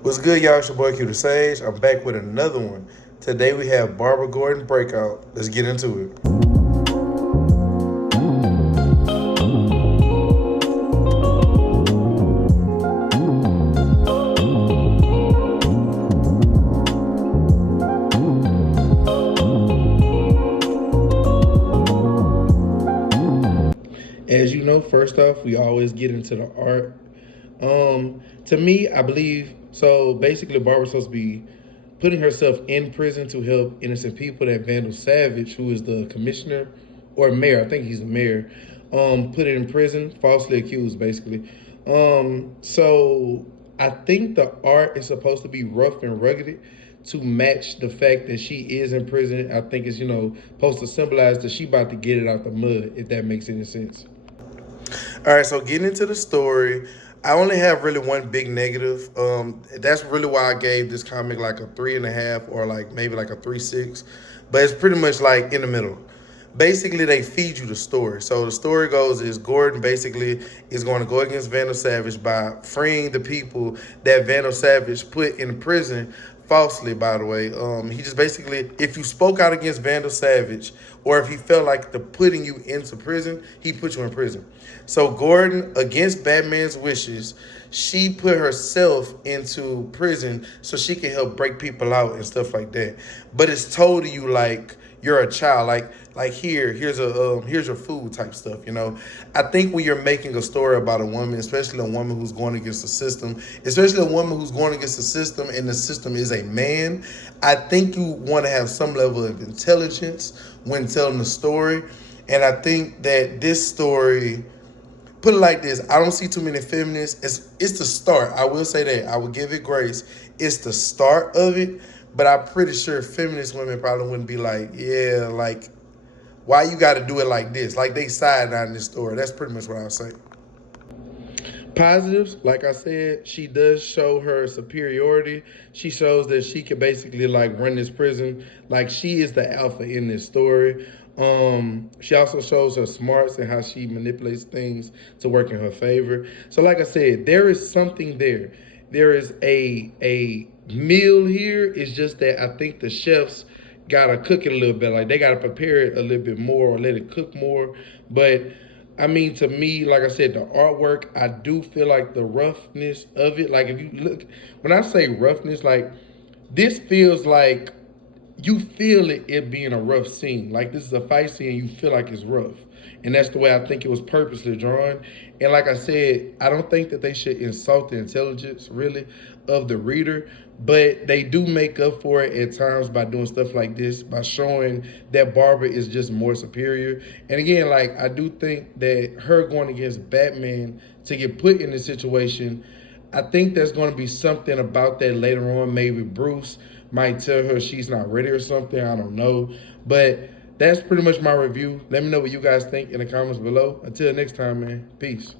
What's good, y'all? It's your boy Q the Sage. I'm back with another one. Today we have Barbara Gordon Breakout. Let's get into it. As you know, first off, we always get into the art. To me, I believe so. Basically, Barbara's supposed to be putting herself in prison to help innocent people. That Vandal Savage, who is the commissioner or mayor, I think he's the mayor, put it in prison, falsely accused, basically. So I think the art is supposed to be rough and rugged to match the fact that she is in prison. I think it's supposed to symbolize that she about to get it out the mud, if that makes any sense. All right, so getting into the story, I only have really one big negative. That's really why I gave this comic like a 3.5 or like maybe like a 3.6, but it's pretty much like in the middle. Basically, they feed you the story. So the story goes is Gordan basically is going to go against Vandal Savage by freeing the people that Vandal Savage put in prison falsely, by the way. He just basically, if you spoke out against Vandal Savage, or if he felt like the putting you into prison, he put you in prison. So Gordan, against Batman's wishes, she put herself into prison so she can help break people out and stuff like that. But it's told to you like you're a child, like here's your food type stuff. I think when you're making a story about a woman, especially a woman who's going against the system, especially a woman who's going against the system, and the system is a man, I think you want to have some level of intelligence when telling the story. And I think that this story, put it like this, I don't see too many feminists. It's the start. I will say that. I will give it grace. It's the start of it. But I'm pretty sure feminist women probably wouldn't be like, yeah, like, why you got to do it like this? Like, they side on this story. That's pretty much what I'll say. Positives, like I said, she does show her superiority. She shows that she can basically like run this prison. Like, she is the alpha in this story. She also shows her smarts and how she manipulates things to work in her favor. So like I said, there is something there. There is a meal here. It's just that I think the chefs gotta cook it a little bit. Like, they gotta prepare it a little bit more or let it cook more. But I mean, to me, like I said, the artwork, I do feel like the roughness of it. Like, if you look, when I say roughness, like, this feels like you feel it being a rough scene. Like, this is a fight scene, you feel like it's rough. And that's the way I think it was purposely drawn. And like I said, I don't think that they should insult the intelligence, really, of the reader. But they do make up for it at times by doing stuff like this, by showing that Barbara is just more superior. And again, like, I do think that her going against Batman to get put in this situation, I think there's going to be something about that later on. Maybe Bruce might tell her she's not ready or something. I don't know. But that's pretty much my review. Let me know what you guys think in the comments below. Until next time, man. Peace.